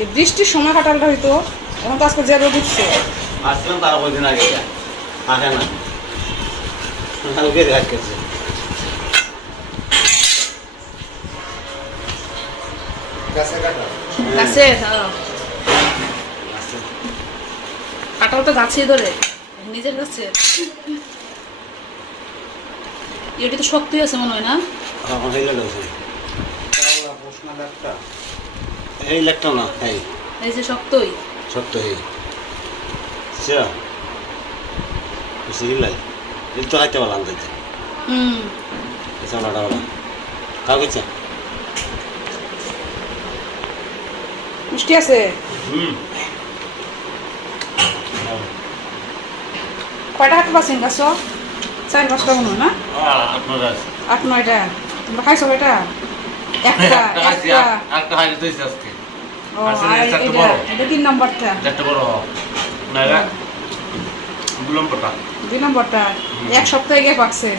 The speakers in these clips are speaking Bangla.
এই বৃষ্টির সময় কাঁঠালটা হইতো, এখন তো আজকে যে রোদ উঠছে। আসলাম তারা বলছেন আগে আসে না কালকে রাখছে গাছে কাঁঠাল তো গাছেই ধরে নিজের কাছে। এটি তো শক্তি আছে মনে হয় না? এই লাগতো না এই যে শক্তই সত্য সিরিলাই এই তো খাইতে পারলাম যাইতে চালাটা বলা কাউ গেছে মিষ্টি আছে। কয়টা হাতে পাচ্ছেন গাছ? 4-5টা মনে হয় না? 8-9টা। তোমরা খাইছো কয়টা? একটা ও, আর এটা 3 নম্বরটা। 2 নম্বরটা 1 সপ্তাহে গিয়ে পাকছে।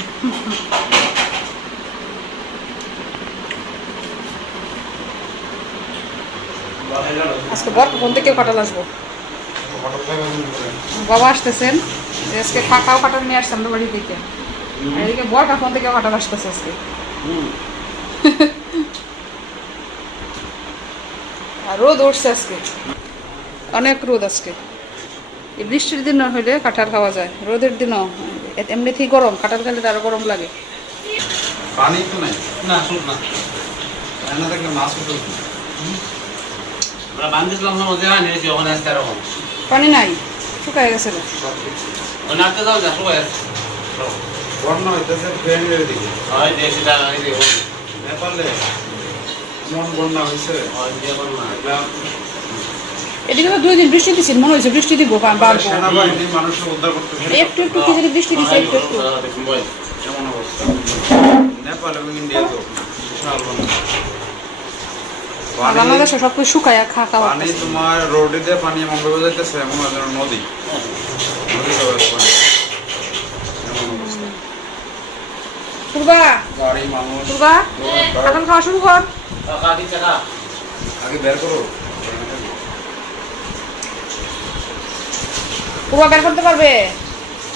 আজকে বর কোন থেকে কাঁঠাল আসবো? বাবা আসতেছেন আজকে, কাকাও কাঁঠাল নিয়ে আসছে আমরা বাড়ি থেকে। আর এদিকে বর ফোন থেকে কাঁঠাল আসতেছে আজকে। আর রোদ উঠছে আজকে, অনেক রোদ আজকে। এই বৃষ্টির দিন হইলে কাঁঠাল খাওয়া যায়, রোদের দিনও এমনিতেই গরম, কাঁঠাল খেলে আরো গরম লাগে। পানি তো নাই না শুন না রান্না থাকলে মাছ উঠে আমরা বান্ধিছিলাম না ওদের আনে যে ওখানে আসতে এরকম পানি নাই, শুকায় গেছে। ওই নাচতে যাও যা সবাই আছে বন্যা হইতেছে ফ্রেন্ডের দিকে হয় দেশি টাকা এই দেখো নেপালে এমন বন্যা হয়েছে হয় দিয়ে বল না এদিকে তো 2 দিন বৃষ্টি দিছিল, মনে হয়েছে বৃষ্টি দিব বাড়বো। সেনাবাহিনী মানুষকে উদ্ধার করতে একটু একটু কি জানি বৃষ্টি দিছে, একটু একটু। এমন অবস্থা নেপাল এবং ইন্ডিয়া তো বিশাল বন্যা বাংলাদেশে সব কিছু শুকায় খাওয়া। পানি তোমার রোডে দিয়ে পানি এমন ভাবে যাইতেছে এমন যেন নদী নদী পানি এমন অবস্থা পূর্বা গাড়ি মানুষ পূর্বা এখন খাওয়া শুরু কর। টাকা দিতে না আগে বের করো পূর্বা বের করতে পারবে?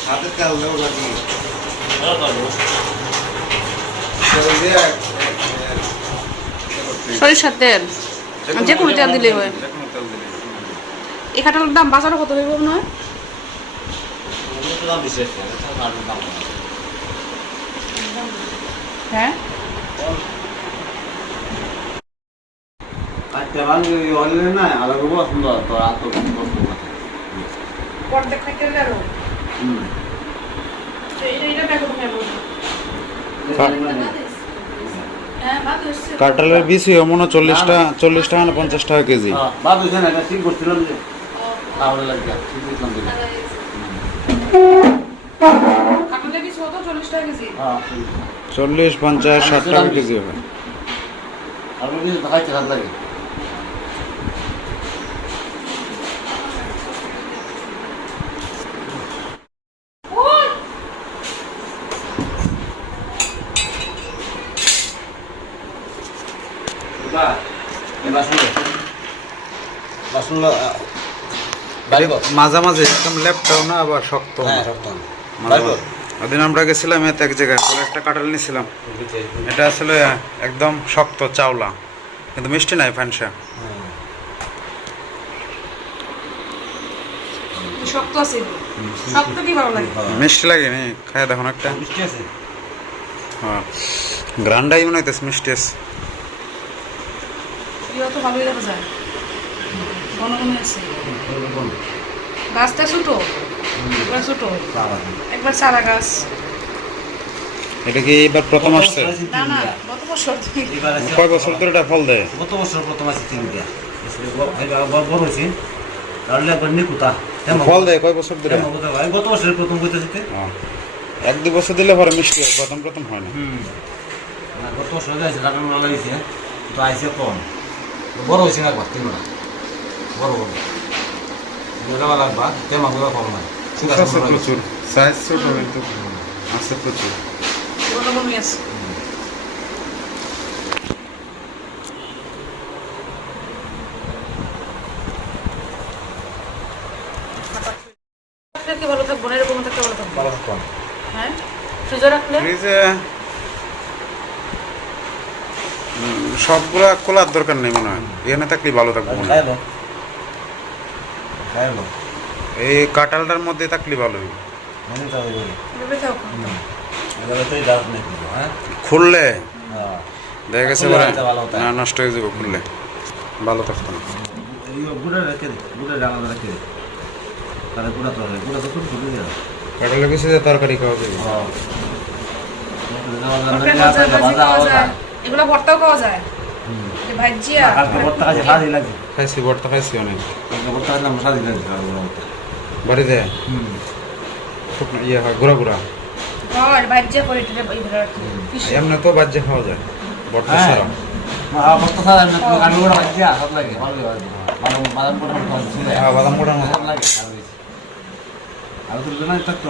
হাতে তেল দেও গাড়ি সরিষার তেল, যে কোনো তেল দিলেই হয়। এই কাঁঠালের দাম বাজারে কত হইব মনে হয়? হ্যাঁ কাঁঠালের বীজ মনে হয় 40 টাকা না 50 টাকা কেজি। কাঁঠালের বীজ কত? 40 টাকা কেজি। 40, 50, 60 টাকা কেজি হবে। মাঝামাঝি একদম লেপটাও না আবার শক্ত ওদিন আমরা গেছিলাম এত এক জায়গায় পরে একটা কাঁঠাল নিয়েছিলাম, এটা আসলে একদম শক্ত চাওলা কিন্তু মিষ্টি নাই ফ্যানসা। শক্ত আছে, শক্ত কি ভালো লাগে? মিষ্টি লাগে নি খায় দেখুন একটা। হ্যাঁ গ্রান্ডাই মনে হইতেছে মিষ্টি আছে। ইও তো ভালোই দেখা যায়, ঘন ঘন আছে। গাছটা ছোট, একবার ছোট, একবার চারা গাছ। এটা কি এবার প্রথম আসছে? না না, গত বছর কয় বছর ধরে এটা ফল দেয়? গত বছর প্রথম আছে তিনটা বড় হয়েছে ফল দেয় কয় বছর ধরে? গত বছরের প্রথম হইতেছে 1-2 বছর দিলে পরে মিষ্টি হয়, প্রথম হয় না। গত বছর লাগানো লাগিয়েছে তো আইসে কম বড় হয়েছে না একবার তিনটা বড় বড় দেওয়া লাগবা তেমন কম নয় আছে প্রচুর, সাইজ ছোট কিন্তু আছে প্রচুর। ঘন ঘন আছে। ফ্রিজে রাখলে ফ্রিজে সবগুলা খোলার দরকার নেই মনে হয়, এখানে থাকলে ভালো থাকবো মনে হয়। খাইলো খাইলো এই কাঁঠালটার মধ্যে থাকলে ভালো হবে। মনে তো হবে ভেবে থাকো এগুলো তো দাঁত নেই কিছু, হ্যাঁ খুললে হ্যাঁ দেখা গেছে খুললে পরে হয়তো ভালো হতো। না নষ্ট হয়ে যাবে, খুললে ভালো থাকতো না। এই গুড়া রেখে দে, গুড়া ডালা রেখে দে, তাহলে গুড়া তো হবে, গুড়া তো খুব ছোটো দিয়ে কাঁঠালের বেশি দিয়ে তরকারি খাওয়া যাবে। এগুলো ভর্তাও খাওয়া যায় ভাজিয়া খাইছি, ভর্তা খাইছি অনেক সাজি বাড়িতে। শুকনো ইয়ে হয় গুঁড়া গুঁড়া, ভাজিয়া করে এমনি তো বাজ্যে খাওয়া যায় ভর্তা ছাড়া। হ্যাঁ, বাদাম গুঁড়ার মতো। আর তো জানাই থাকতো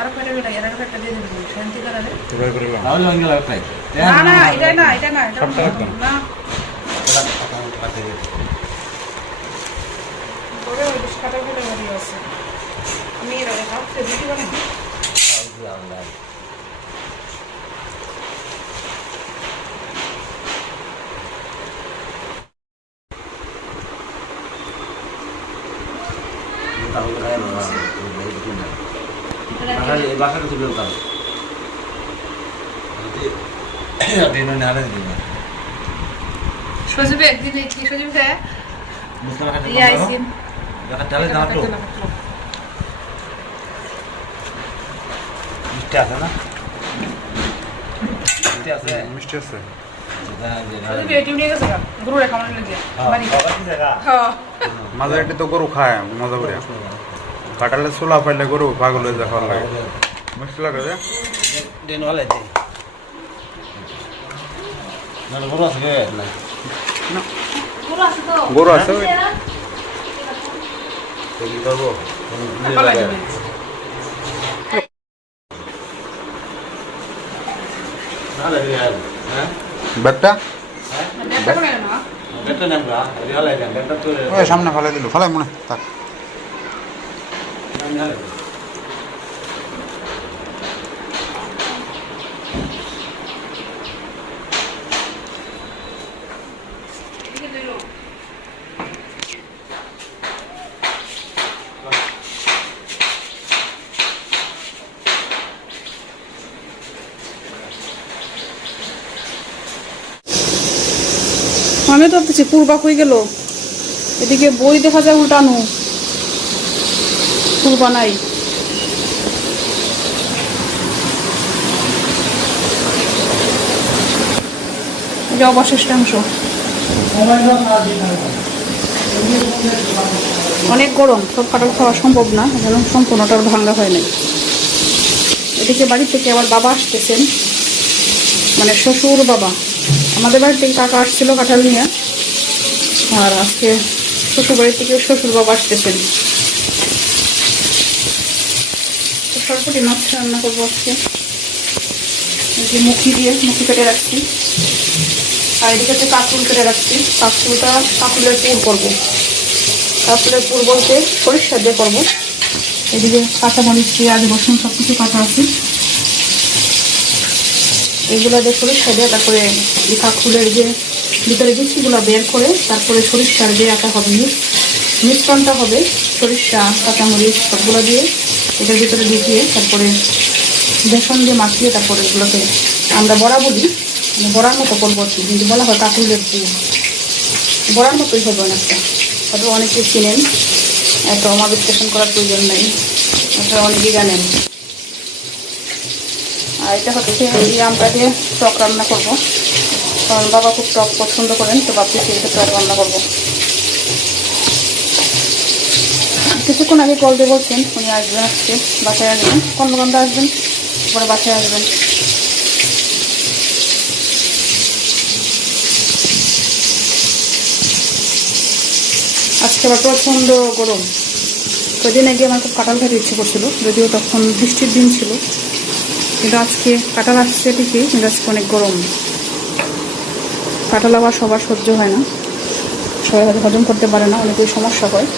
আর পেটে গেলে এর আগে একটা দিয়ে দেবো শান্তি কালারে টুকরা করে নাও। তাহলে অঙ্গে লাগতাই না না এটা না এটা না এটা সবটা একদম। না পরে ওই বেশ কাটা ফেলে বাড়ি আছে আমি এর আগে খাওয়াতে রুটি বানাবো বাসাটা তুলে দিতাম সজীবে একদিন কি সজীবে ইয়া আইসিন মিষ্টি আছে না মিষ্টি আছে মিষ্টি আছে। সজীবে এটি নিয়ে গেছে গুরু রেখা মনে লাগে বাড়ি হ্যাঁ মাঝে একটি তো গরু খায় মজা করে, কাঁঠালের চুলা পাইলে গরু পাগল হয়ে যায় খাওয়ার লাগে, মিষ্টি লাগে যে। দিন ভালো আছে না বড় আছে না গুরু আছে তো গরু আছে ওই। কি করবো না লাগে হ্যাঁ ব্যাগটা দেখা করে না বেটা নাম গা রিয়াল আইডেন বেটা তো ওই সামনে ফেলাই দিল, ফেলাই মনে থাক। নাম না এদিকে দিলো আমি তো ভাবতেছি পূর্বা কই গেল, এদিকে বই দেখা যায় উল্টানো, পূর্বা নাই। এটা অবশিষ্টাংশ অনেক গরম, সব কাঁঠাল খাওয়া সম্ভব না, যেন সম্পূর্ণটা ভাঙা হয় নাই। এদিকে বাড়ি থেকে আবার বাবা আসতেছেন, মানে শ্বশুর বাবা। আমাদের বাড়ি থেকে কাকা আসছিল কাঁঠাল নিয়ে, আর আজকে শ্বশুর বাড়ি থেকে শ্বশুর বাবা আসতেছেন। সরপুরি মাছ রান্না করবো আজকে, এই যে মুখি দিয়ে মুখি কেটে রাখছি, আর এদিকে হচ্ছে কাঁকুল কেটে রাখছি। কাঁকুলের পুর করবো, কাঁকুলের পুর বলতে সরিষা দিয়ে করবো। এদিকে কাঁচামরিচ পেঁয়াজ রসুন সব কিছু কাটা আছে, এগুলো দিয়ে সরিষা দিয়ে তারপরে কাঁকুলের যে ভিতরে বিচিগুলো বের করে তারপরে সরিষার দিয়ে আটা হবে, মিশ্রণটা হবে সরিষা কাঁচামরিচ সবগুলো দিয়ে এটার ভিতরে ঢুকিয়ে তারপরে বেসন দিয়ে মাখিয়ে তারপরে এগুলোকে আমরা বড়া বলি, মানে বড়ার মতো করবো আর কি, কিন্তু বলা হয় কাঁকুলের পুর, বড়ার মতোই হবে অনেকটা। হয়তো অনেকে চিনেন, এত আমার বিশ্লেষণ করার প্রয়োজন নেই, আপনারা অনেকেই জানেন। আর এটা হচ্ছে এই আমটা দিয়ে টক রান্না করবো, কারণ বাবা খুব টক পছন্দ করেন, তো ভাবতেছি এটা টক রান্না করবো। কিছুক্ষণ আগে কল দিয়ে বলছেন উনি আসবেন, আজকে বাসায় আসবেন, কর্মকাণ্ড আসবেন, পরে বাসায় আসবেন। আজকে আবার প্রচণ্ড গরম। কদিন আগে আমার খুব কাঁঠাল খেতে ইচ্ছে করছিল, যদিও তখন বৃষ্টির দিন ছিল, কিন্তু আজকে কাঁঠাল আসছে ঠিকই, কিন্তু আজকে অনেক গরম। কাঁঠাল আবার সবার সহ্য হয় না, সবাই হয়তো হজম করতে পারে না, অনেকের সমস্যা হয়।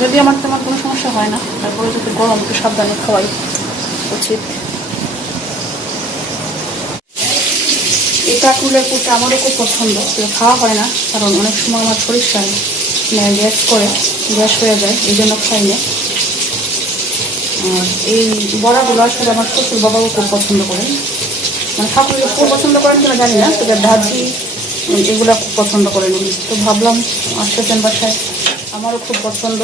যদি আমার তেমন কোনো সমস্যা হয় না, তারপরে যদি গরম একটু সাবধানে খাওয়াই, তো উচিত। এই কাঁকরোলের পুরটা আমারও খুব পছন্দ, কিন্তু খাওয়া হয় না, কারণ অনেক সময় আমার সরিষায় গ্যাস করে, গ্যাস হয়ে যায়, এই জন্য খাই না। আর এই বড়াগুলো আসলে আমার শ্বশুর বাবাও খুব পছন্দ করেন, মানে কাঁকরোলের পুর পছন্দ করেন কিনা জানি না, তবে ভাজি এগুলো খুব পছন্দ করেন উনি। তো ভাবলাম আসতেছেন বাসায়, আমারও খুব পছন্দ,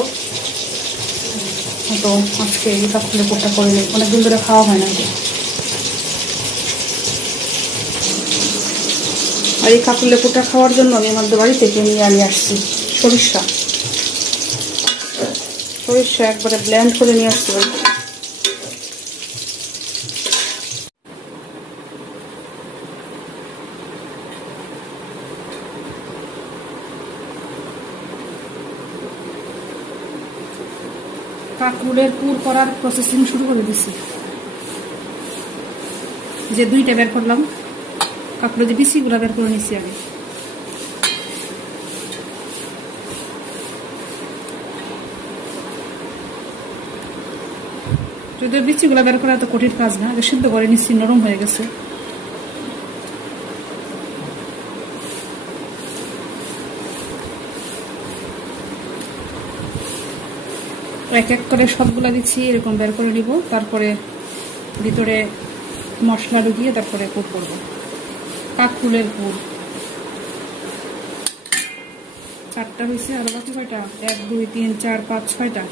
তো আজকে এই কাঁকরোলের পুরটা করে নিই, অনেকদিন ধরে খাওয়া হয় না। আর এই কাঁকরোলের পুরটা খাওয়ার জন্য আমি আমাদের বাড়ি থেকে নিয়ে আসছি সরিষা একবারে ব্লেন্ড করে নিয়ে আসছি। কাঁকরোলের পুর করার প্রসেসিং শুরু করে দিচ্ছি। যে দুইটা বের করলাম, কাঁকরোলের যে বিচিগুলো বের করে নিচ্ছি আগে। যদিও বিচিগুলো বের করা এত কঠিন কাজ না, আগে সিদ্ধ করে নিচ্ছি, নরম হয়ে গেছে। এক এক করে সবগুলা দিচ্ছি, এরকম বের করে নিব, তারপরে ভিতরে মশলা ঢুকিয়ে তারপরে পুর করবো। কাঁকরোলের পুর 4টা হয়েছে, আর বাকি কয়টা? 1 2 3 4 5 6টা।